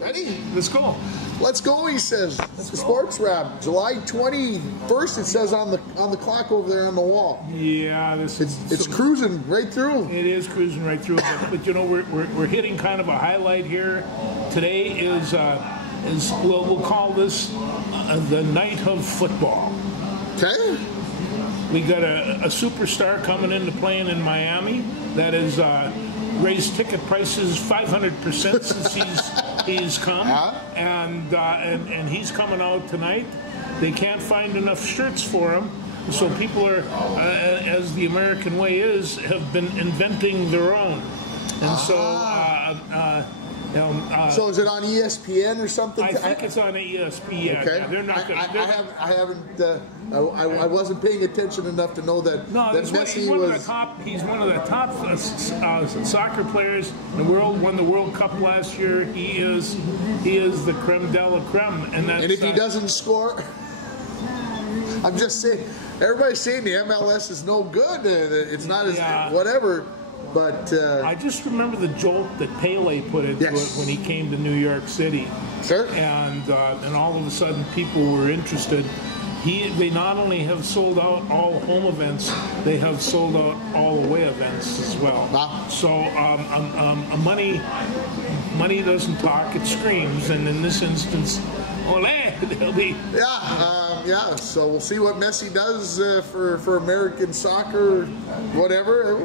Ready? Let's go. Let's go, he says. It's the Sports Wrap. July 21st, it says on the clock over there on the wall. Yeah, it's cruising right through. It is cruising right through. But you know, we're hitting kind of a highlight here. Today is we'll call this the night of football. Okay. We got a superstar coming into playing in Miami that has raised ticket prices 500% since he's come, and he's coming out tonight. They can't find enough shirts for him, so people are, as the American way is, have been inventing their own, and so is it on ESPN or something? I think it's on ESPN. Okay. Yeah, they're not going to. I wasn't paying attention enough to know that. No, that Messi was. He's one of the top soccer players in the world. Won the World Cup last year. He is the creme de la creme. And if he doesn't score, I'm just saying. Everybody's saying the MLS is no good. It's not as whatever. But I just remember the jolt that Pele put into it when he came to New York City. Sure. And all of a sudden people were interested. They not only have sold out all home events, they have sold out all away events as well. Wow. So money doesn't talk; it screams. And in this instance, they'll be. Yeah. So we'll see what Messi does for American soccer, whatever.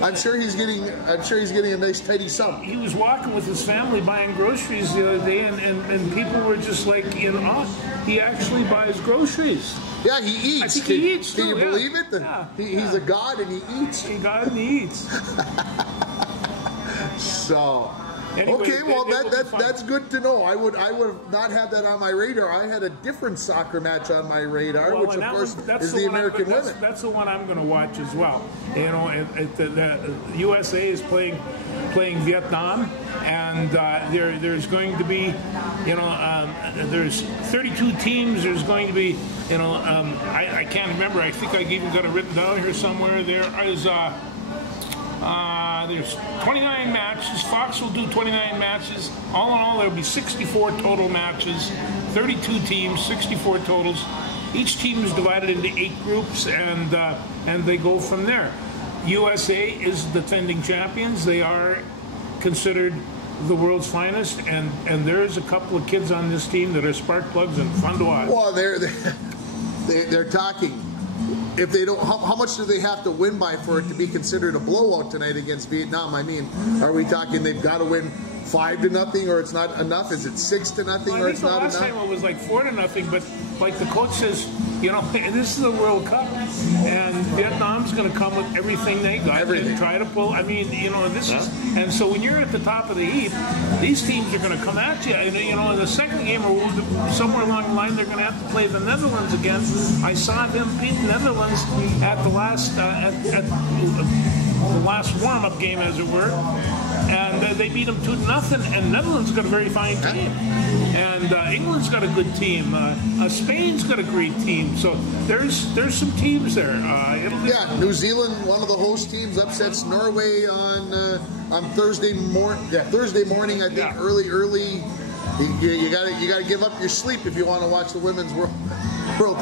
I'm sure he's getting a nice tidy sum. He was walking with his family buying groceries the other day, and people were just like, he actually buys groceries. Yeah, he eats. I think he eats too. Can you believe it? Yeah. He's a god and he eats. He's a god and he eats. So. Anyway, okay, well that's good to know. I would not have that on my radar. I had a different soccer match on my radar, which of course is the American women. That's the one I'm going to watch as well. You know, the USA is playing Vietnam, and there's going to be, there's 32 teams. There's going to be, I can't remember. I think I even got it written down here somewhere. There's 29 matches. Fox will do 29 matches. All in all, there will be 64 total matches, 32 teams, 64 totals. Each team is divided into 8 groups, and they go from there. USA is defending champions. They are considered the world's finest, and there's a couple of kids on this team that are spark plugs and fun to watch. Well, they're talking. If they don't, how much do they have to win by for it to be considered a blowout tonight against Vietnam? I mean, are we talking they've got to win 5-0, or it's not enough? Is it 6-0, or it's not enough? Last time it was like 4-0, but like the coach says, this is the World Cup, and Vietnam's going to come with everything they got and try to pull. I mean, this is, and so when you're at the top of the heap, these teams are going to come at you. And in the second game or somewhere along the line, they're going to have to play the Netherlands again. I saw them beat the Netherlands at the last the last warm-up game, as it were, and they beat them 2-0. And Netherlands got a very fine team, and England's got a good team. Spain's got a great team. So there's some teams there. New Zealand, one of the host teams, upsets Norway on Thursday morning. Yeah, Thursday morning. I think early. You gotta give up your sleep if you want to watch the Women's World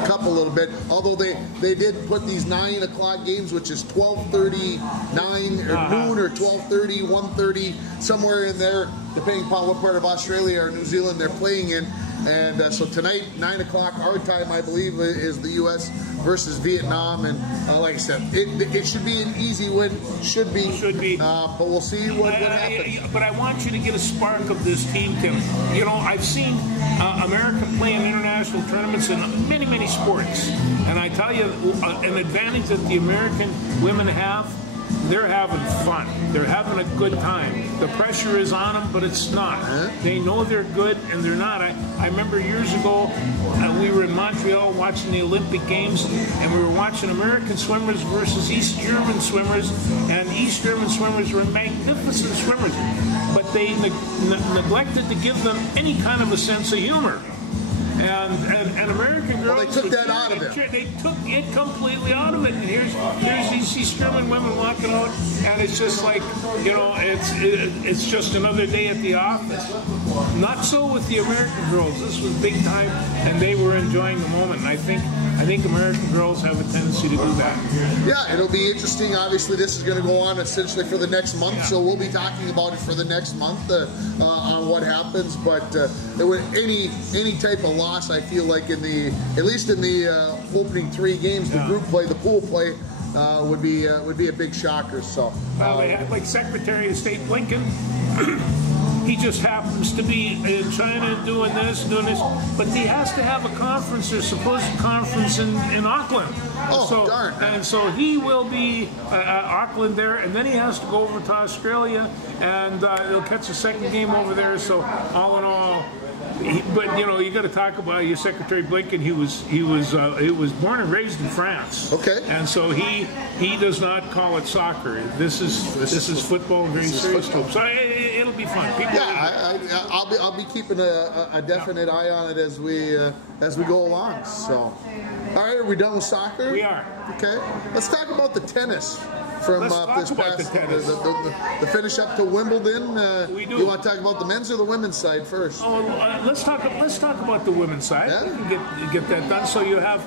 Cup a little bit. Although they did put these 9 o'clock games, which is 12:30, 9 or noon, or 12:30, 1:30, somewhere in there, depending upon what part of Australia or New Zealand they're playing in. And so tonight, 9 o'clock our time, I believe, is the U.S. versus Vietnam. And like I said, it should be an easy win. Should be. But we'll see what happens. But I want you to get a spark of this team, Tim. I've seen America play in international tournaments in many, many sports. And I tell you, an advantage that the American women have, they're having fun. They're having a good time. The pressure is on them, but it's not. They know they're good, and they're not. I remember years ago, we were in Montreal watching the Olympic Games, and we were watching American swimmers versus East German swimmers, and East German swimmers were magnificent swimmers, but they neglected to give them any kind of a sense of humor. and American girls. Well, they took that out of it. They took it completely out of it. And here's these German women walking out, and it's just like, you know, it's just another day at the office. Not so with the American girls. This was big time, and they were enjoying the moment. And I think American girls have a tendency to do that. Yeah, it'll be interesting. Obviously, this is going to go on essentially for the next month, so we'll be talking about it for the next month on what happens. But any type of loss, I feel like at least in the opening 3 games, the group play, the pool play, would be a big shocker. So, they had like Secretary of State Blinken. He just happens to be in China doing this, but he has to have a conference, or supposed conference in Auckland. Oh, so, darn. And so he will be Auckland there, and then he has to go over to Australia, and he'll catch a second game over there. So all in all, but you know, you got to talk about your Secretary Blinken. He was born and raised in France. Okay. And so he does not call it soccer. This is football, very serious to him. So it'll be fun. I'll be keeping a definite eye on it as we go along. So, all right, are we done with soccer? We are. Okay. Let's talk about the tennis. From this past, the finish up to Wimbledon. We do. You want to talk about the men's or the women's side first? Oh, let's talk about the women's side. Yeah. We can get that done. So you have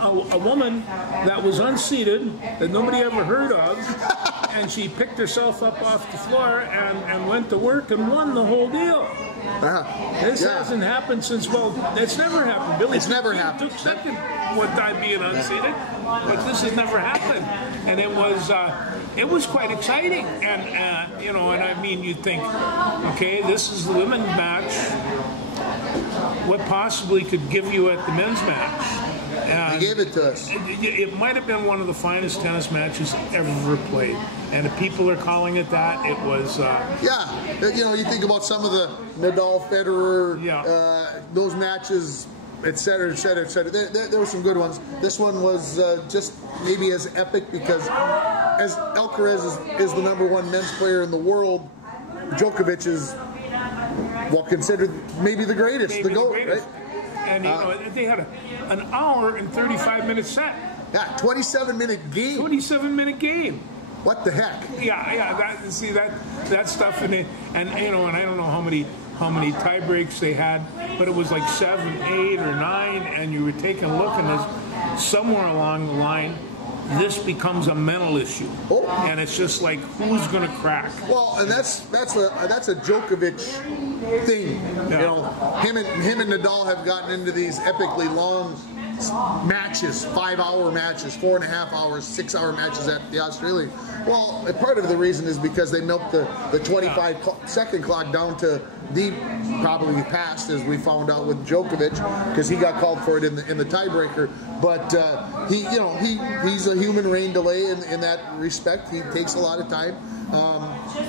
a woman that was unseated that nobody ever heard of, and she picked herself up off the floor and went to work and won the whole deal. This hasn't happened since, it's never happened. Billie It's never happened. Took second one time being unseated, but this has never happened, and it was quite exciting. And you know, and I mean, you'd think, okay, this is the women's match. What possibly could give you at the men's match? They gave it to us. It might have been one of the finest tennis matches ever played, and if people are calling it that, it was. You know, you think about some of the Nadal, Federer, those matches, etc., etc., etc. There were some good ones. This one was just maybe as epic because, as Alcaraz is the #1 men's player in the world, Djokovic is considered maybe the greatest, the GOAT, right? And you know, they had an hour and 35-minute set. Yeah, 27-minute game. 27-minute game. What the heck? Yeah. That stuff, and you know, and I don't know how many tie breaks they had, but it was like 7, 8, or 9, and you were taking a look, and there's somewhere along the line, this becomes a mental issue, and it's just like, who's going to crack? Well, and that's a Djokovic thing. Yeah. You know, him and Nadal have gotten into these epically long matches, 5-hour matches, 4.5 hours, 6-hour matches at the Australian. Well, part of the reason is because they milked the 25-second clock down to the probably past, as we found out with Djokovic, because he got called for it in the tiebreaker. But he's a human rain delay in that respect. He takes a lot of time.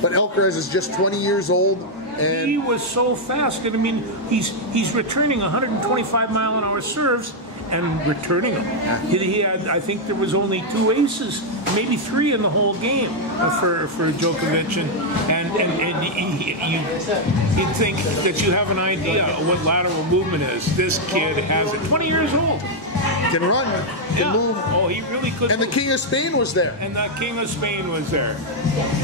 But Alcaraz is just 20 years old. And he was so fast. And I mean, he's returning 125-mile-an-hour serves and returning them. He had, I think there was only 2 aces, maybe 3 in the whole game for Djokovic, and you'd think that you have an idea of what lateral movement is. This kid has it. 20 years old. Can run, can move. Oh, he really could. And the King of Spain was there. And the King of Spain was there.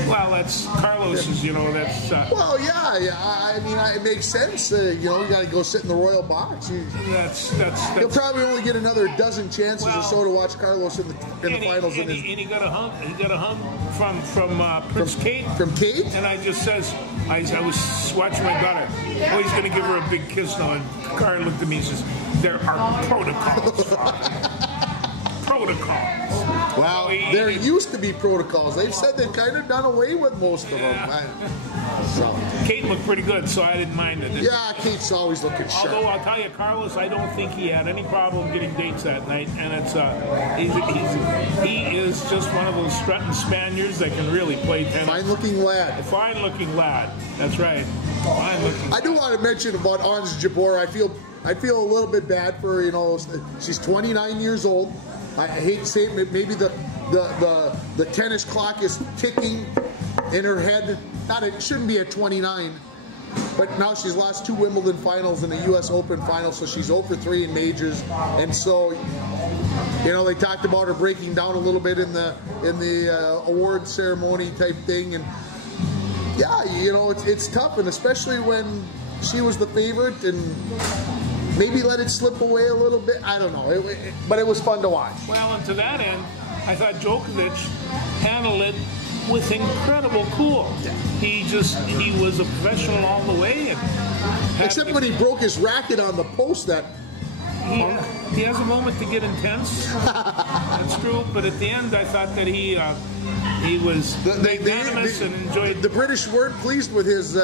Well, that's Carlos's. You know, that's. Well, yeah. I mean, it makes sense. You got to go sit in the royal box. You'll probably only get another dozen chances or so to watch Carlos in the finals. And he got a hug. He got a hug from Prince Kate. From Kate. And I was watching my daughter. Oh, he's going to give her a big kiss now. And Carl looked at me and says, "There are protocols, Father. Protocols." Well, there used to be protocols. They've said they've kind of done away with most of them. Kate looked pretty good, so I didn't mind it. Yeah, Kate's always looking sharp. Although I'll tell you, Carlos, I don't think he had any problem getting dates that night, and it's he is just one of those strutting Spaniards that can really play tennis. Fine-looking lad. A fine-looking lad. That's right. Fine-looking. I do want to mention about Ons Jabeur. I feel a little bit bad for her. She's 29 years old. I hate to say it, maybe the tennis clock is ticking in her head. It shouldn't be at 29. but now she's lost 2 Wimbledon finals and a U.S. Open final, so she's 0-3 in majors. And so, you know, they talked about her breaking down a little bit in the award ceremony type thing, and yeah, you know, it's tough, and especially when she was the favorite and maybe let it slip away a little bit. I don't know, but it was fun to watch. Well, and to that end, I thought Djokovic handled it with incredible cool. He was a professional all the way. And except when he broke his racket on the post, that he has a moment to get intense. That's true, but at the end, I thought that he was magnanimous and enjoyed. The British weren't pleased with his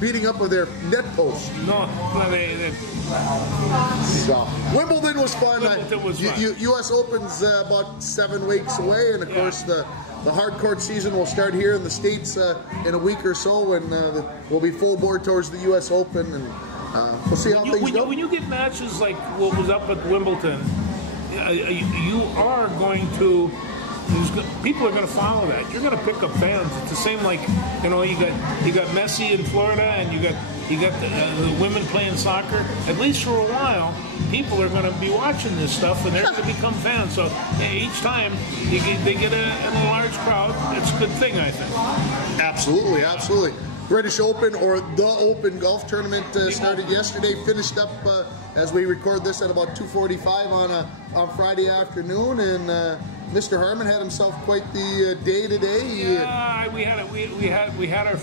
beating up of their net post. No, So, Wimbledon was fun. Wimbledon was fun. U.S. Open's about 7 weeks away, and of course the hard court season will start here in the States in a week or so, and we'll be full board towards the U.S. Open, and we'll see how things go. When you get matches like what was up at Wimbledon, you are going to. People are going to follow that. You're going to pick up fans. It's the same like, you know, you got Messi in Florida, and you got the women playing soccer. At least for a while, people are going to be watching this stuff, and they're going to become fans. So each time they get a large crowd, it's a good thing, I think. Absolutely, absolutely. British Open, or the Open golf tournament, started yesterday, finished up as we record this at about 2:45 on Friday afternoon, and Mr. Harman had himself quite the day today. Yeah, we had our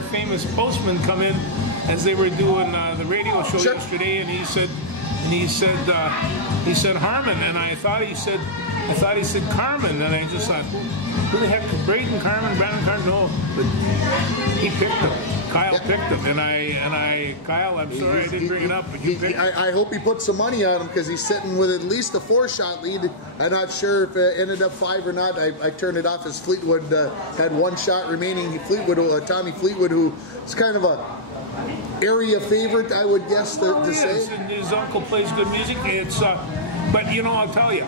famous postman come in as they were doing the radio show yesterday, and he said Harman, and I thought he said Carmen, and I just thought, who the heck, Brandon Carmen? No, but he picked him. Kyle picked him, and Kyle, I'm sorry I didn't bring it up, but you picked him. I hope he put some money on him, because he's sitting with at least a 4-shot lead. I'm not sure if it ended up 5 or not. I turned it off as Fleetwood had 1 shot remaining. Tommy Fleetwood, who is kind of a area favorite, I would guess to say. And his uncle plays good music. But you know, I'll tell you,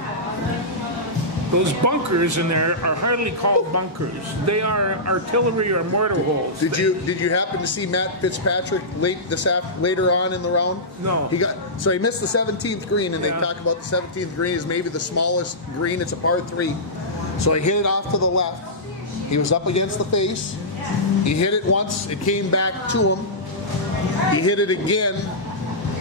those bunkers in there are hardly called bunkers. They are artillery or mortar holes. Did you happen to see Matt Fitzpatrick later on in the round? No. He missed the 17th green, and they talk about the 17th green as maybe the smallest green. It's a par 3. So he hit it off to the left. He was up against the face. He hit it once. It came back to him. He hit it again.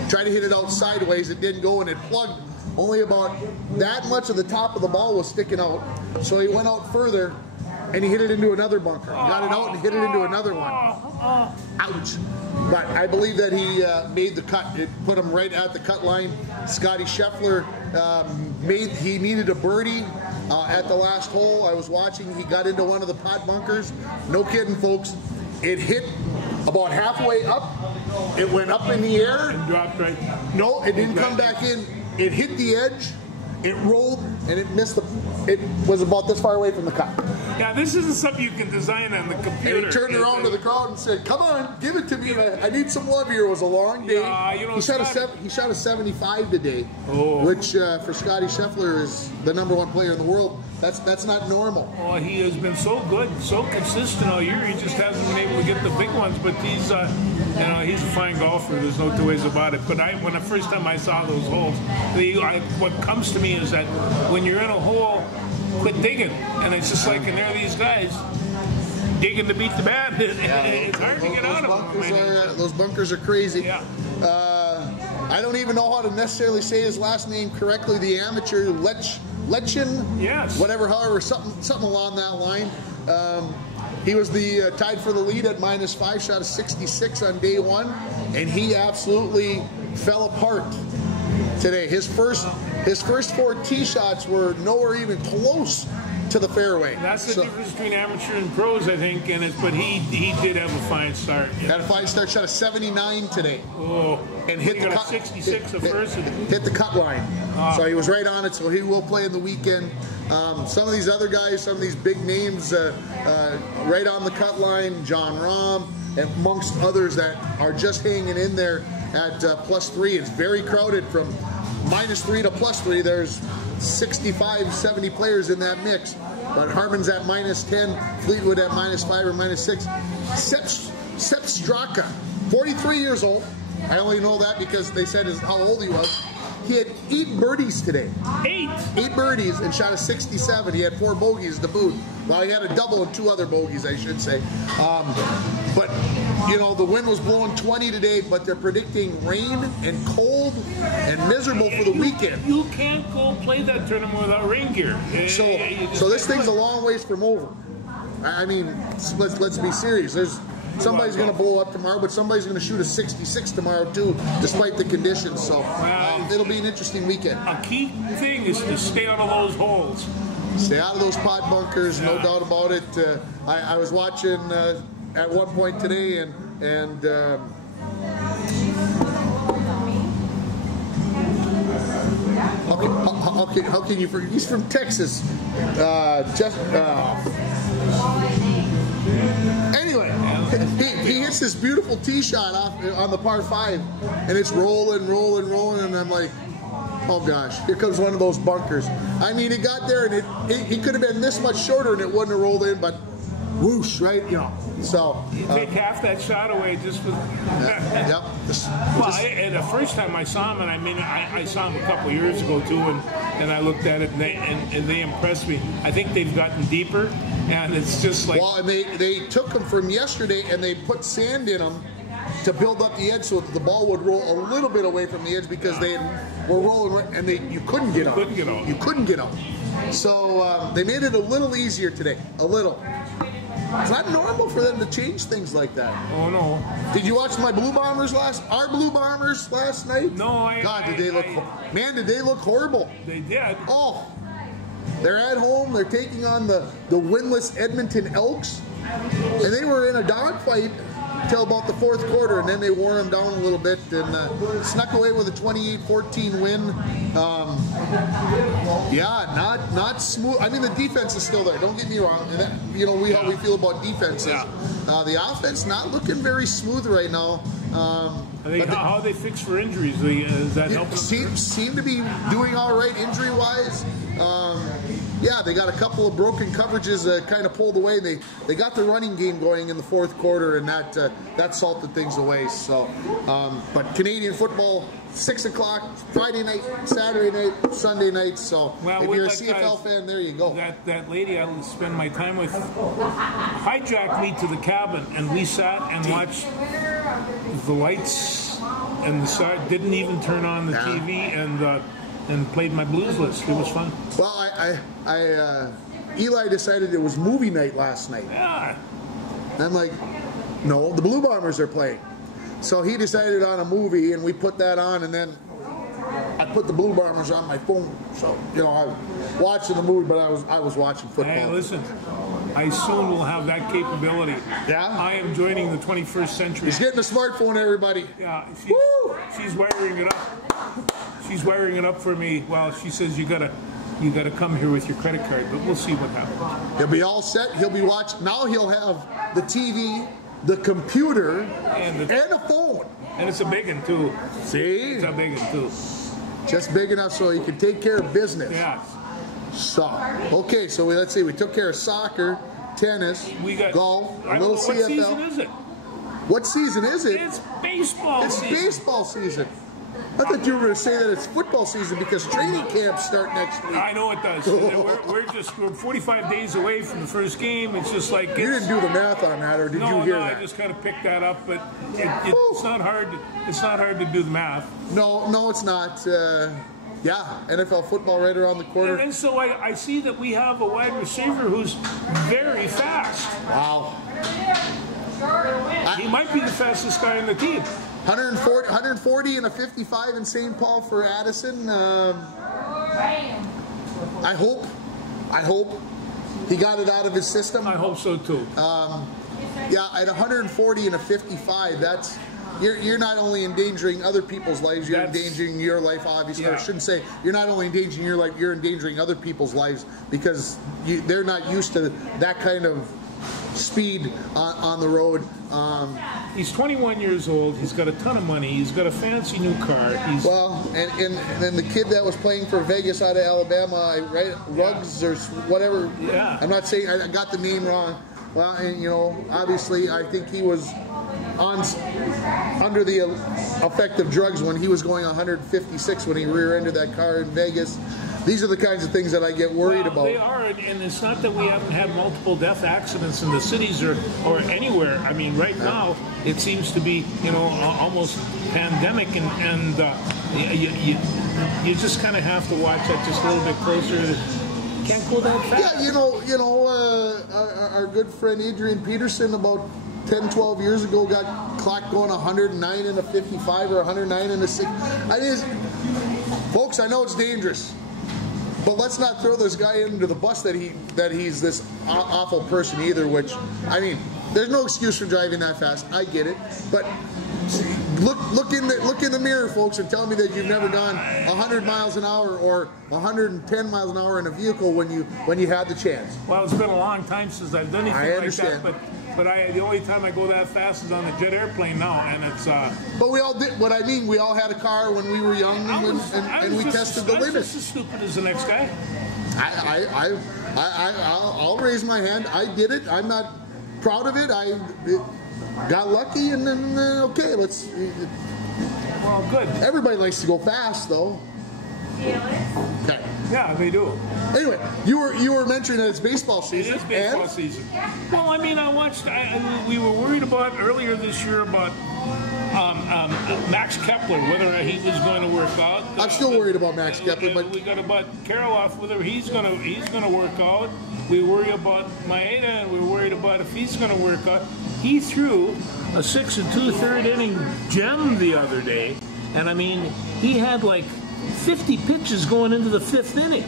Tried to hit it out sideways. It didn't go, and it plugged. Only about that much of the top of the ball was sticking out. So he went out further, and he hit it into another bunker. He got it out and hit it into another one. Ouch. But I believe that he made the cut. It put him right at the cut line. Scotty Scheffler he needed a birdie at the last hole. I was watching. He got into one of the pot bunkers. No kidding, folks. It hit about halfway up. It went up in the air. And dropped right. No, it didn't come back in. It hit the edge, it rolled, and it missed it was about this far away from the cup. Yeah, this isn't something you can design on the computer. And he turned around to the crowd and said, "Come on, give it to me. I need some love here." It was a long day. You know, he shot a 75 today, which for Scotty Scheffler is the #1 player in the world. That's not normal. Oh, he has been so good, so consistent all year. He just hasn't been able to get the big ones. But he's a fine golfer. There's no 2 ways about it. But when the first time I saw those holes, what comes to me is that when you're in a hole, quit digging. And it's just like, and there are these guys digging to beat the band. It's hard to get out of them. Those bunkers are crazy. Yeah. I don't even know how to necessarily say his last name correctly. The amateur Lechin, yes, however, something along that line. He was tied for the lead at -5, shot a 66 on day 1, and he absolutely fell apart today. His first 4 tee shots were nowhere even close to the fairway. That's the difference between amateur and pros, I think. But he did have a fine start. Had a fine start. Shot a 79 today. Oh, and hit the cut. 66 at first. Hit the cut line. So he was right on it. So he will play in the weekend. Some of these other guys, some of these big names, right on the cut line. John Rahm, and amongst others that are just hanging in there at +3. It's very crowded from -3 to +3. There's 65, 70 players in that mix. But Harman's at -10, Fleetwood at -5 or -6. Sepp Straka, 43 years old. I only know that because they said how old he was. He had 8 birdies today. 8 birdies and shot a 67. He had 4 bogeys to boot. Well, he had a double and 2 other bogeys, I should say. But, you know, the wind was blowing 20 today, but they're predicting rain and cold and miserable for the weekend. You can't go play that tournament without rain gear. So this thing's a long ways from over. I mean, let's be serious. Somebody's going to blow up tomorrow, but somebody's going to shoot a 66 tomorrow too, despite the conditions. So it'll be an interesting weekend. A key thing is to stay out of those holes. Stay out of those pot bunkers, no doubt about it. I was watching at one point today, and how can you forget? He's from Texas. Anyway, he hits this beautiful tee shot off on the par 5, and it's rolling, and I'm like, oh gosh, here comes one of those bunkers. I mean, he got there, and he could have been this much shorter, and it wouldn't have rolled in, but whoosh, right? You know. So you take half that shot away just for. Yep. And the first time I saw him, and I mean, I saw him a couple of years ago too, and I looked at it, and they impressed me. I think they've gotten deeper, and it's just like. Well, and they took them from yesterday, and they put sand in them to build up the edge so that the ball would roll a little bit away from the edge because they were rolling, and you couldn't get out. You couldn't get out. So they made it a little easier today, a little. It's not normal for them to change things like that. Oh no! Did you watch our Blue Bombers last night? No, did they look horrible? They did. Oh, they're at home. They're taking on the winless Edmonton Elks, and they were in a dogfight till about the 4th quarter, and then they wore them down a little bit and snuck away with a 28-14 win. Yeah, not smooth. I mean, the defense is still there. Don't get me wrong. And that, you know, how we feel about defenses. Yeah. The offense not looking very smooth right now. How they fix for injuries? Does that help? Seem to be doing all right injury-wise. Yeah, they got a couple of broken coverages kind of pulled away. They got the running game going in the 4th quarter, and that salted things away. So, but Canadian football, 6 o'clock, Friday night, Saturday night, Sunday night. So if you're a CFL fan, there you go. That lady I spend my time with hijacked me to the cabin, and we sat and watched the lights and the side. Didn't even turn on the TV and played my blues list. It was fun. Well, Eli decided it was movie night last night. Yeah. And I'm like, no, the Blue Bombers are playing. So he decided on a movie, and we put that on, and then I put the Blue Bombers on my phone. So, you know, I was watching the movie, but I was watching football. Hey, listen, I soon will have that capability. Yeah? I am joining the 21st century. He's getting a smartphone, everybody. Yeah, she's wiring it up. She's wiring it up for me. Well, she says you gotta come here with your credit card, but we'll see what happens. He'll be all set. He'll be watching. Now he'll have the TV, the computer, and a phone. And it's a big one too. See? It's a big one too. Just big enough so he can take care of business. Yeah. So, okay, so let's see. We took care of soccer, tennis, golf, a little CFL. What season is it? What season is it? It's baseball season. It's baseball season. I thought you were going to say that it's football season because training camps start next week. I know it does. We're 45 days away from the first game. It's just like... You didn't do the math on that, or did you hear that? No, I just kind of picked that up, but it's not hard. It's not hard to do the math. No, it's not. Yeah, NFL football right around the corner. And so I see that we have a wide receiver who's very fast. Wow. He might be the fastest guy on the team. 140 and a 55 in St. Paul for Addison. I hope he got it out of his system. I hope so too. Yeah, at 140 and a 55, that's you're not only endangering other people's lives, you're endangering your life, obviously. Yeah. I shouldn't say you're not only endangering your life, you're endangering other people's lives because they're not used to that kind of speed on the road. He's 21 years old. He's got a ton of money. He's got a fancy new car. Well, and then the kid that was playing for Vegas out of Alabama, right? Ruggs or whatever. Yeah. I'm not saying I got the name wrong. Well, and obviously, I think he was under the effect of drugs when he was going 156 when he rear-ended that car in Vegas. These are the kinds of things that I get worried about. They are, and it's not that we haven't had multiple death accidents in the cities or anywhere. I mean, right now it seems to be almost pandemic, and you just kind of have to watch that just a little bit closer. Can't go that fast. Yeah, our good friend Adrian Peterson about 10, 12 years ago got clocked going 109 in a 55 or 109 in a 6. Folks, I know it's dangerous, but let's not throw this guy into the bus that he's this awful person either. Which, I mean, there's no excuse for driving that fast. I get it, but look in the mirror, folks, and tell me that you've never gone 100 miles an hour or 110 miles an hour in a vehicle when you had the chance. Well, it's been a long time since I've done anything like that, but the only time I go that fast is on the jet airplane now, and it's. But we all did. What I mean, we all had a car when we were young, and we tested the limits. I was just as stupid as the next guy. I'll raise my hand. I did it. I'm not proud of it. I got lucky, and then okay, let's. Well, good. Everybody likes to go fast, though. Okay. Yeah, they do. Anyway, you were mentioning that it's baseball season. It is baseball season. Well, I mean, I watched. We were worried about earlier this year about Max Kepler, whether he was going to work out. I'm still worried about Max Kepler, but we got about Kirilloff, whether he's going to work out. We worry about Maeda, and we're worried about if he's going to work out. He threw a 6 2/3 inning gem the other day, and I mean, he had like 50 pitches going into the 5th inning.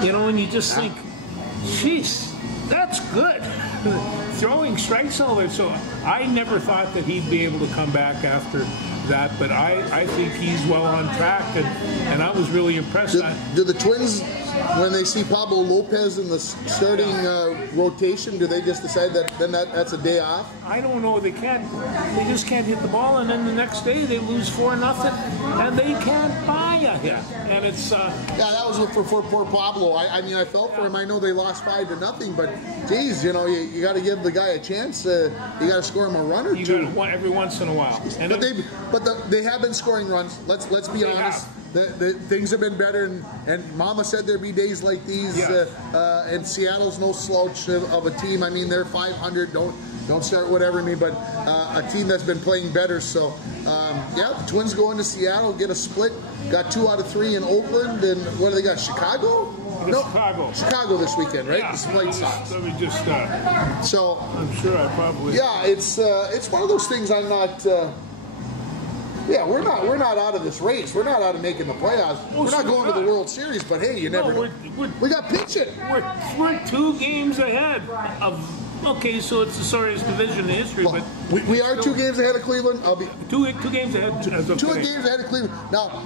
And you just think, jeez, that's good. Throwing strikes all there. So I never thought that he'd be able to come back after that, but I think he's well on track, and I was really impressed. Do the Twins, when they see Pablo Lopez in the starting rotation, do they just decide that then that's a day off? I don't know. They just can't hit the ball, and then the next day they lose 4-0, and they can't buy a hit. And it's yeah, that was for poor Pablo. I mean, I felt for him. I know they lost 5-0, but geez, you got to give the guy a chance. You got to score him a run or two every once in a while. And but they have been scoring runs. Let's be honest. The things have been better, and Mama said there'd be days like these. Yeah. And Seattle's no slouch of a team. I mean, they're 500. Don't start whatever me, but a team that's been playing better. So yeah, the Twins go into Seattle, get a split. Got 2 out of 3 in Oakland, and what do they got? Chicago? No, Chicago this weekend, right? Yeah. It's White Sox. Let me just. So I'm sure I probably. Yeah, it's one of those things. I'm not. Yeah, we're not out of this race. We're not out of making the playoffs. We're not going to the World Series, but hey, you never know. We got pitching. We're 2 games ahead of. Okay, so it's the sorriest division in history, well, but we are 2 games ahead of Cleveland. I'll be 2 games ahead. 2 games ahead of Cleveland. Now,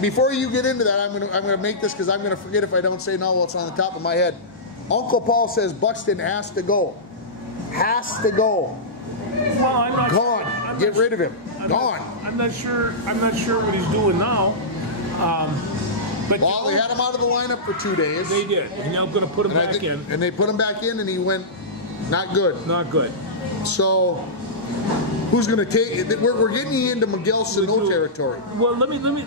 before you get into that, I'm gonna make this because I'm gonna forget if I don't say no. Well, it's on the top of my head. Uncle Paul says Buxton has to go. Has to go. Well, I'm not gone. Get rid of him. Gone. I'm not sure what he's doing now. But well, they had him out of the lineup for 2 days. They did. And now going to put him back in. And they put him back in, and he went not good. Not good. So who's going to take it? We're getting into Miguel Sano territory. Well, let me.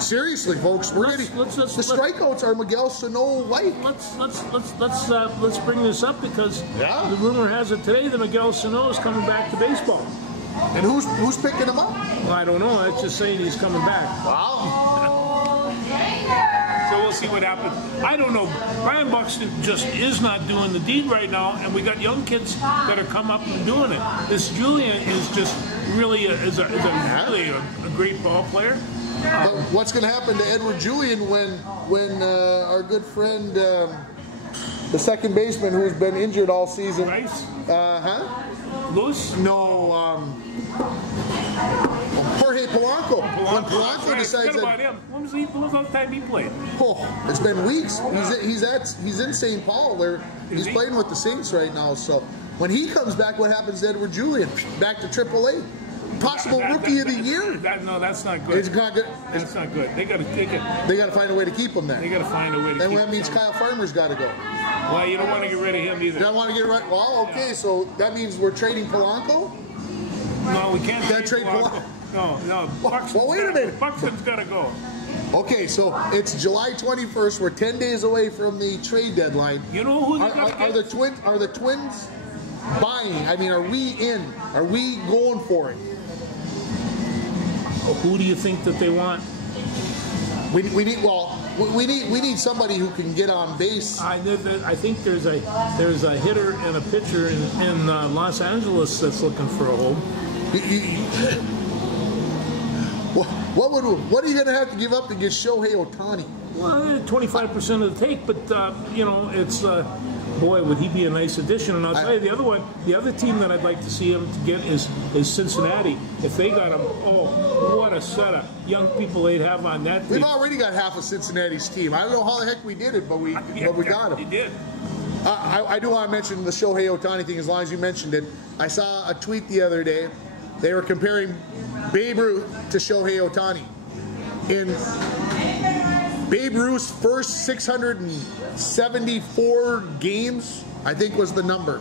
Seriously, folks, the strikeouts are Miguel Sano-like. Let's bring this up because the rumor has it today that Miguel Sano is coming back to baseball. And who's picking him up? Well, I don't know. That's just saying he's coming back. Wow. So we'll see what happens. I don't know. Brian Buxton just is not doing the deed right now, and we got young kids that are come up and doing it. This Julian is just really a great ball player. What's going to happen to Edward Julian when our good friend, the second baseman who's been injured all season? Rice? Luce? No, Jorge Polanco. When Polanco decides that, about him. When was the last time he played? Oh, it's been weeks. He's in St. Paul. He's playing with the Saints right now. So When he comes back, what happens to Edward Julian? Back to AAA. Possible Rookie of the Year. No, that's not good. It's not good. That's not good. They got to find a way to keep him then. They got to find a way to keep him. And that means Kyle Farmer's got to go. Well, you don't want to get rid of him either. You don't want to get rid. Well, okay, so that means we're trading Polanco. No, we can't trade Polanco. No. Well, wait a minute. Buxton's got to go. Okay, so it's July 21st. We're 10 days away from the trade deadline. You know who are the Twins? Are the Twins buying? I mean, are we in? Are we going for it? Who do you think that they want? We need somebody who can get on base. I think there's a hitter and a pitcher in Los Angeles that's looking for a home. What are you going to have to give up to get Shohei Ohtani? Well, 25% of the take, but it's boy, would he be a nice addition. And I'll tell you, the other team that I'd like to see him to get is Cincinnati. If they got him, what a set of young people they'd have on that team. We've already got half of Cincinnati's team. I don't know how the heck we did it, but we got him. We did. I do want to mention the Shohei Ohtani thing as long as you mentioned it. I saw a tweet the other day. They were comparing Babe Ruth to Shohei Ohtani. In Babe Ruth's first 674 games, I think was the number,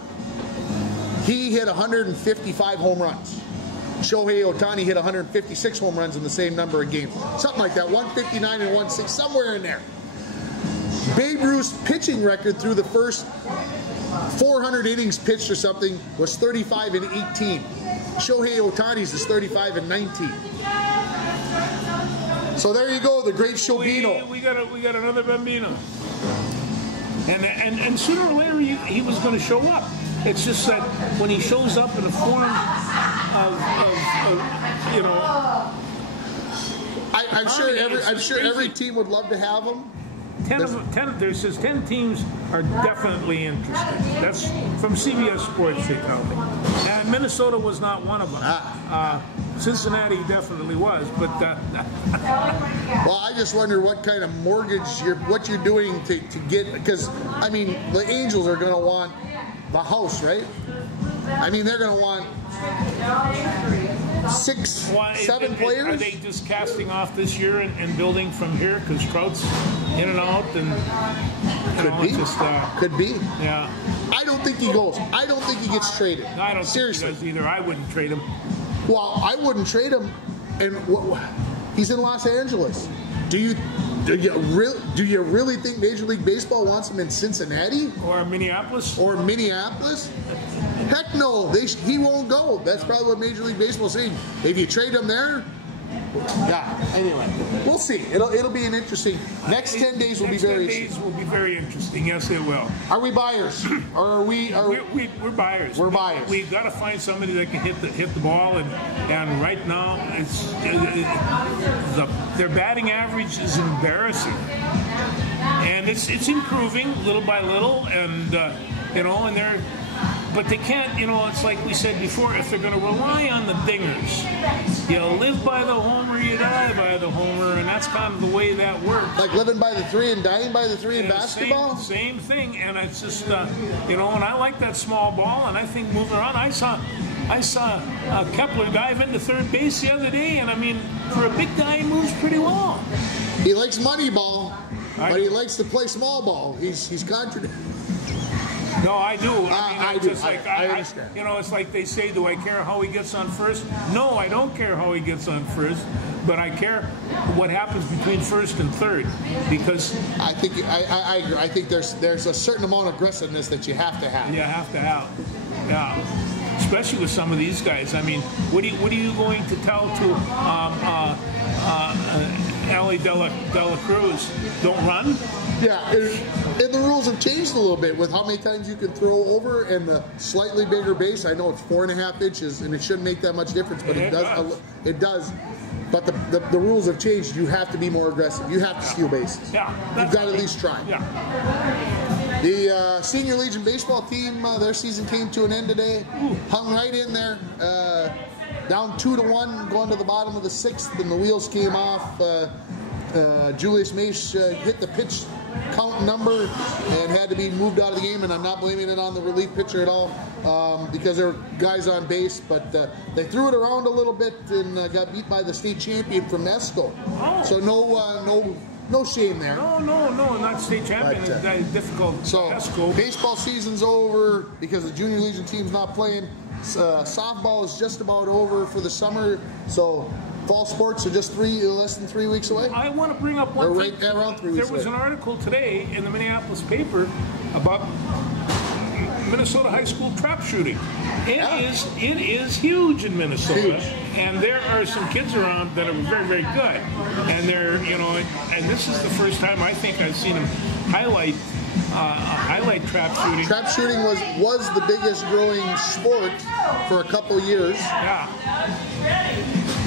he hit 155 home runs. Shohei Ohtani hit 156 home runs in the same number of games. Something like that, 159 and 160, somewhere in there. Babe Ruth's pitching record through the first 400 innings pitched or something was 35 and 18. Shohei Ohtani's is 35 and 19. So there you go, the great Shobino. We got another Bambino. And sooner or later he was going to show up. It's just that when he shows up in the form of I'm sure every team would love to have him. 10 teams are definitely interested. That's from CBS Sports, they tell me. And Minnesota was not one of them. Cincinnati definitely was, but well, I just wonder what kind of mortgage what you're doing to get, because I mean the Angels are going to want the house, right? I mean they're going to want 6, 7 players. Are they just casting off this year and building from here because Trout's in and out and could be. Yeah. I don't think he goes. I don't think he gets traded. No, I don't Seriously. think he does either. I wouldn't trade him. Well, I wouldn't trade him, and he's in Los Angeles. Do you really think Major League Baseball wants him in Cincinnati or Minneapolis? Heck no, he won't go. That's probably what Major League Baseball is saying. If you trade him there, yeah. Anyway, we'll see. It'll be an interesting. Next 10 days will be very. 10 days will be very interesting. Yes, it will. Are we buyers, or are we? We're buyers. We're buyers. We've got to find somebody that can hit the ball, and right now their batting average is embarrassing, and it's improving little by little, and and they're. But they can't, it's like we said before, if they're going to rely on the dingers, you live by the homer, you die by the homer, and that's kind of the way that works. Like living by the 3 and dying by the 3 in basketball? Same thing, and it's just, and I like that small ball, and I think moving around, I saw Kepler dive into third base the other day, and I mean, for a big guy, he moves pretty well. He likes money ball, but he likes to play small ball. He's contradicting. No, I do. I do. I understand. It's like they say, do I care how he gets on first? No, I don't care how he gets on first, but I care what happens between first and third, because I think I think there's a certain amount of aggressiveness that you have to have. You have to have, yeah. Especially with some of these guys. I mean, what are you going to tell to Ali De La Cruz? Don't run? Yeah, and the rules have changed a little bit with how many times you can throw over and the slightly bigger base. I know it's 4.5 inches, and it shouldn't make that much difference, but it does. It does. But the rules have changed. You have to be more aggressive. You have to steal bases. Yeah, you've got to at least try. Yeah. The Senior Legion baseball team, their season came to an end today. Hung right in there, down 2-1, going to the bottom of the 6th, and the wheels came off. Julius Mace hit the pitch count number and had to be moved out of the game, and I'm not blaming it on the relief pitcher at all because there were guys on base, but they threw it around a little bit and got beat by the state champion from Nesco. Oh. So no shame there. No, not state champion. But, It's difficult. So Esco. baseball season's over because the Junior Legion team's not playing. Softball is just about over for the summer, so fall sports are just less than 3 weeks away. I want to bring up one thing. Right around 3 weeks There was away. an article today in the Minneapolis paper about Minnesota high school trap shooting. It is huge in Minnesota, Huge. and there are some kids around that are very, very good. And they're, and this is the first time I think I've seen them highlight trap shooting. Trap shooting was the biggest growing sport for a couple years. Yeah.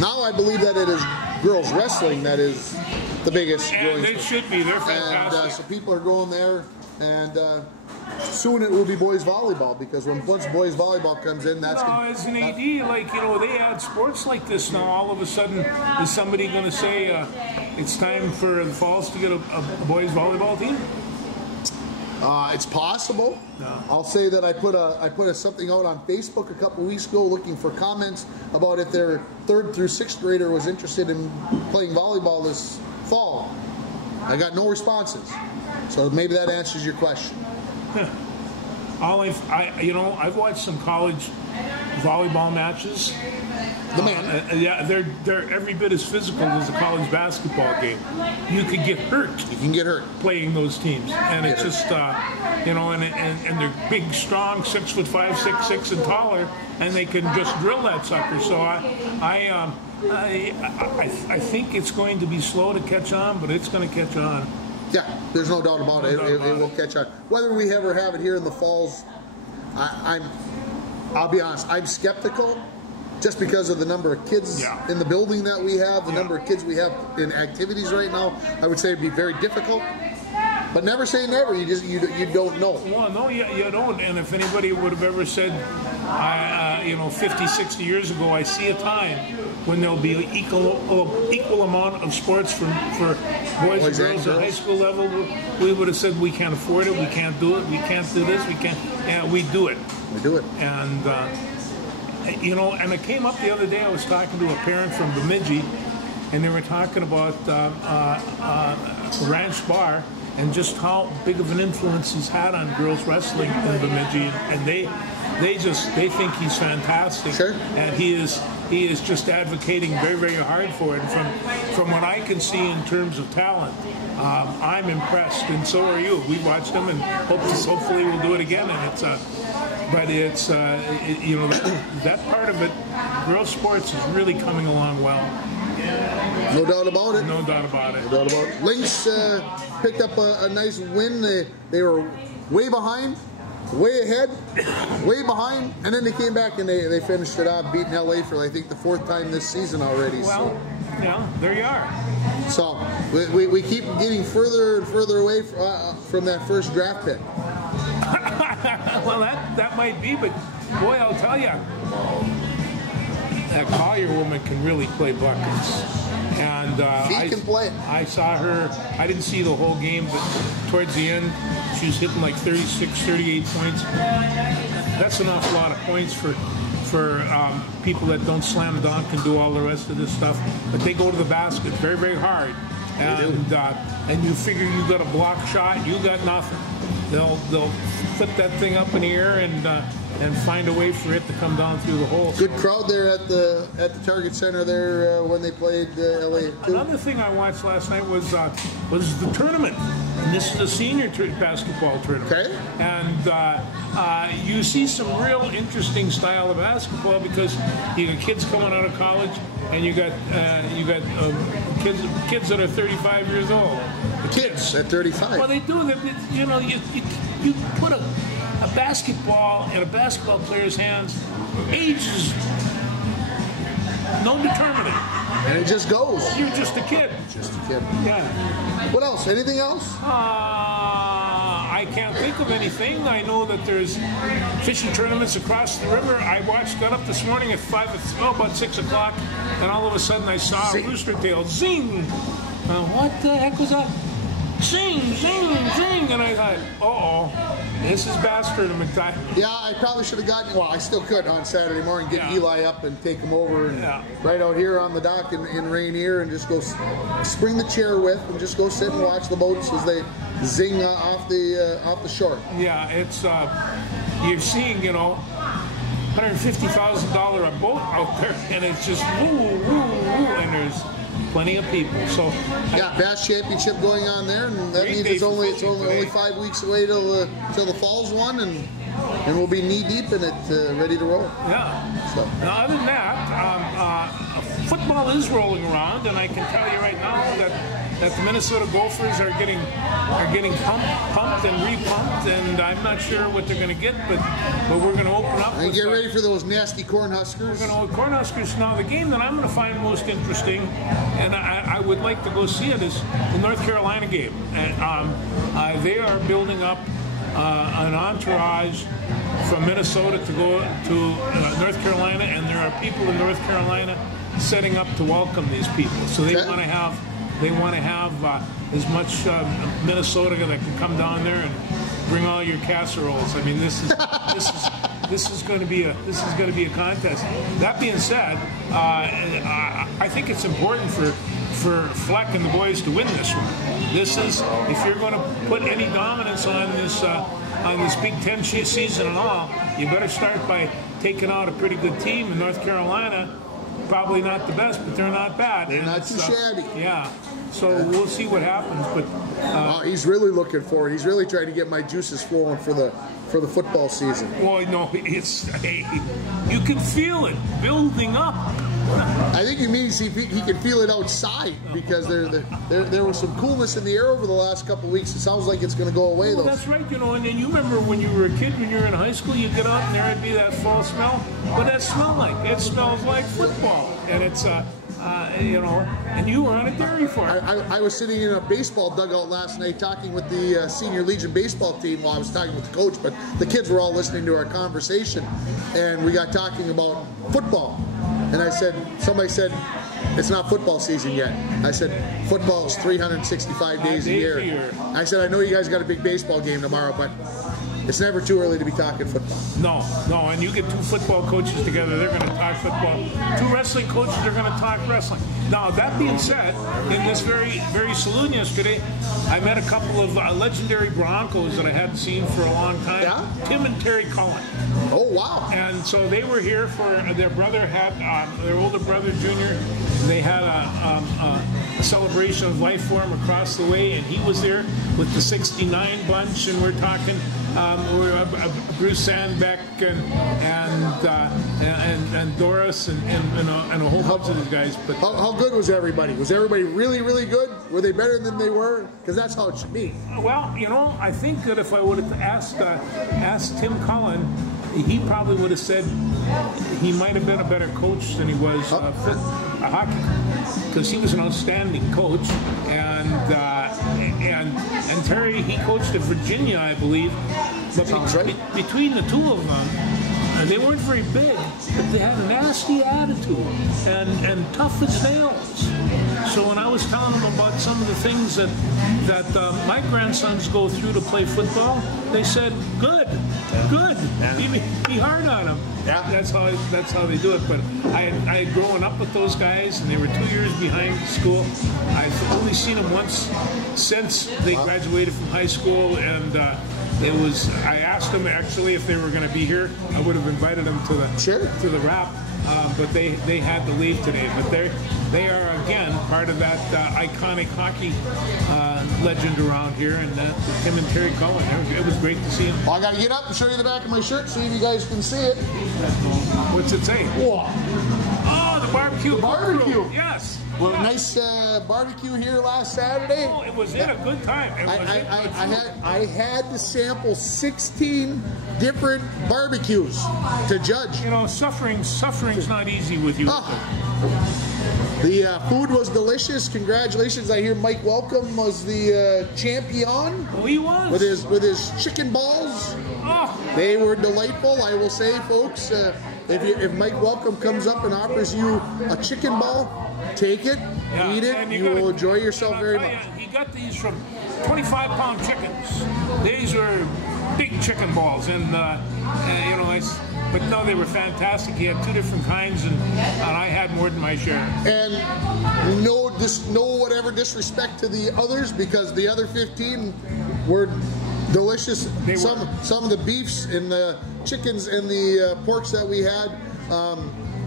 Now I believe that it is girls wrestling that is the biggest And growing they sport. should be. They're And fantastic. so people are going there, and soon it will be boys volleyball because once boys volleyball comes in, that's As an AD, they add sports like this now. All of a sudden, is somebody going to say it's time for the Falls to get a boys volleyball team? It's possible. No. I'll say that I put something out on Facebook a couple weeks ago looking for comments about if their 3rd through 6th grader was interested in playing volleyball this fall. I got no responses, so maybe that answers your question. I've watched some college volleyball matches. The man. Yeah, they're every bit as physical as a college basketball game. You could get hurt You can get hurt. playing those teams, and it's just and they're big, strong, 6'5", 6'6", and taller, and they can just drill that sucker. So I think it's going to be slow to catch on, but it's going to catch on. Yeah, there's no doubt about it. It will catch on. Whether we ever have it here in the Falls, I'll be honest, I'm skeptical just because of the number of kids in the building that we have, the number of kids we have in activities right now. I would say it'd be very difficult. But never say never. You don't know. Well, no, you don't. And if anybody would have ever said, 50, 60 years ago, I see a time when there'll be an equal amount of sports for boys and girls at high school level, we would have said we can't afford it, we can't do it, we can't do this, we can't. Yeah, we do it. We do it. And and it came up the other day. I was talking to a parent from Bemidji, and they were talking about Ranch Bar and just how big of an influence he's had on girls wrestling in Bemidji, and they think he's fantastic. Sure. And he is just advocating very, very hard for it. And from what I can see in terms of talent, I'm impressed, and so are you. We watched him, and hopefully we'll do it again. And that part of it, girls sports is really coming along well. No doubt about it. No doubt about it. No doubt about it. Lynx picked up a nice win. They were way behind, way ahead, way behind, and then they came back and they finished it off, beating LA for I think the 4th time this season already. Well, yeah, there you are. So we keep getting further and further away from that first draft pick. Well, that might be, but boy, I'll tell you, that Collier woman can really play buckets. And Can play. I saw her, I didn't see the whole game, but towards the end, she was hitting like 36, 38 points. That's an awful lot of points for people that don't slam dunk and do all the rest of this stuff. But they go to the basket very, very hard. And you figure you got a block shot, you got nothing. They'll flip that thing up in the air and find a way for it to come down through the hole. Good crowd there at the Target Center there when they played LA too. Another thing I watched last night was the tournament. And this is the senior basketball tournament. Okay. And you see some real interesting style of basketball because you got kids coming out of college and you got kids that are 35 years old. The kids at 35. Well, they do. You put a basketball in a basketball player's hands, age is no determinant. And it just goes. You're just a kid. Just a kid. Yeah. What else? Anything else? I can't think of anything. I know that there's fishing tournaments across the river. I got up this morning at about 6 o'clock, and all of a sudden I saw a rooster tail. Zing! What the heck was that? sing, and I thought, uh-oh, this is bass tournament time. Yeah, I probably should have gotten, well, I still could on Saturday morning, get Eli up and take him over and right out here on the dock in Rainier and just go bring the chair with and just go sit and watch the boats as they zing off the shore. Yeah, it's, you're seeing, you know, $150,000 a boat out there, and it's just woo, woo, woo, and there's plenty of people. So yeah, Bass Championship going on there, and that means it's only 5 weeks away till the Falls one, and we'll be knee deep in it, ready to roll. Yeah. So now, other than that, football is rolling around, and I can tell you right now that the Minnesota Gophers are getting pumped and repumped, and I'm not sure what they're going to get, but we're going to open up. And get ready for those nasty Cornhuskers. We're going to Cornhuskers. Now, the game that I'm going to find most interesting, and I would like to go see it, is the North Carolina game. And they are building up an entourage from Minnesota to go to North Carolina, and there are people in North Carolina setting up to welcome these people. So they want to have as much Minnesota that can come down there and bring all your casseroles. I mean, this is going to be a contest. That being said, I think it's important for Fleck and the boys to win this one. This is, if you're going to put any dominance on this Big Ten season at all, you better start by taking out a pretty good team in North Carolina. Probably not the best, but they're not bad. They're not too shabby. Yeah. So we'll see what happens. But he's really looking forward. He's really trying to get my juices flowing for the football season. Well, no, you can feel it building up. I think he means he can feel it outside, because there was some coolness in the air over the last couple of weeks. It sounds like it's going to go away, though. That's right, you know. And then you remember when you were a kid, when you were in high school, you'd get out and there'd be that fall smell. What that smell like? It smells like football, and it's you know. And you were on a dairy farm. I was sitting in a baseball dugout last night talking with the Senior Legion baseball team while I was talking with the coach, but the kids were all listening to our conversation, and we got talking about football. And somebody said, it's not football season yet. I said, football is 365 days a year. I said, I know you guys got a big baseball game tomorrow, but it's never too early to be talking football. No, and you get two football coaches together, they're going to talk football. Two wrestling coaches are going to talk wrestling. Now, that being said, in this very saloon yesterday, I met a couple of legendary Broncos that I hadn't seen for a long time. Yeah? Tim and Terry Cullen. Oh, wow. And so they were here for, their brother had, their older brother, Junior, they had a celebration of life for him across the way, and he was there with the 69 bunch, and we're talking Bruce Sandbeck and Doris and a whole bunch of these guys. But how good was everybody? Was everybody really, really good? Were they better than they were? Because that's how it should be. Well, you know, I think that if I would have asked Tim Cullen, he probably would have said he might have been a better coach than he was hockey, because he was an outstanding coach, and Terry, he coached at Virginia, I believe. But between the two of them, they weren't very big, but they had a nasty attitude and tough as nails. So when I was telling them about some of the things that my grandsons go through to play football, they said, "Good, be hard on them." Yeah. That's how they do it. But I had grown up with those guys, and they were 2 years behind school. I've only seen them once since they graduated from high school, and I asked them actually if they were going to be here. I would have invited them to the wrap, but they had to leave today. But they are again part of that iconic hockey legend around here, and Tim and Terry Cullen. It was great to see them. Well, I got to get up and show you the back of my shirt so you guys can see it. What's it say? Whoa. Oh, the barbecue. The barbecue. Yes. Well, nice barbecue here last Saturday. Oh, it was a good time. I had to sample 16 different barbecues to judge. You know, suffering's not easy with you. The food was delicious. Congratulations! I hear Mike Welcome was the champion. Oh, he was with his chicken balls. Oh. They were delightful. I will say, folks, if Mike Welcome comes up and offers you a chicken ball, take it, eat it. You will enjoy yourself very much. He got these from 25-pound chickens. These were big chicken balls, and you know, but no, they were fantastic. He had 2 different kinds, and I had more than my share. And no whatever disrespect to the others, because the other 15 were delicious. Some of the beefs and the chickens and the porks that we had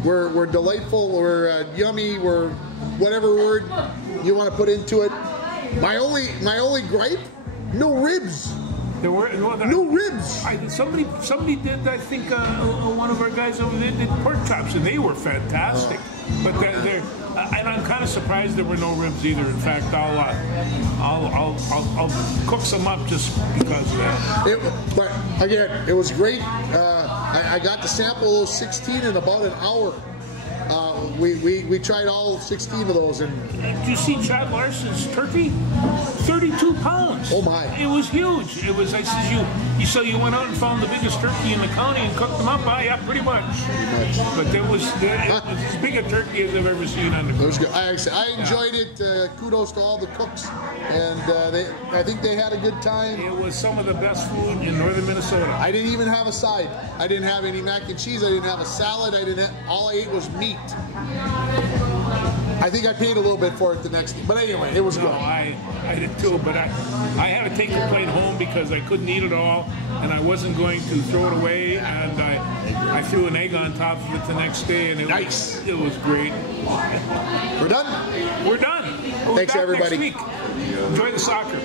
were delightful, were yummy, were whatever word you want to put into it. My only gripe, no ribs. There were no ribs. Somebody did. I think one of our guys over there did pork chops, and they were fantastic. But and I'm kind of surprised there were no ribs either. In fact, I'll cook some up just because of that. But again, it was great. I got to sample those 16 in about an hour. We tried all 16 of those. And did you see Chad Larson's turkey? 32 pounds. Oh my! It was huge. It was. I said, so you went out and found the biggest turkey in the county and cooked them up? Yeah, pretty much. But it was as big a turkey as I've ever seen on the grill. It was good. I enjoyed it. Kudos to all the cooks, and I think they had a good time. It was some of the best food in northern Minnesota. I didn't even have a side. I didn't have any mac and cheese. I didn't have a salad. All I ate was meat. I think I paid a little bit for it the next day. But anyway, it was good. I did too, but I had to take the plate home because I couldn't eat it all, and I wasn't going to throw it away, and I threw an egg on top of it the next day, and it was great. We're done? We're done. Thanks, everybody. Next week. Enjoy the soccer.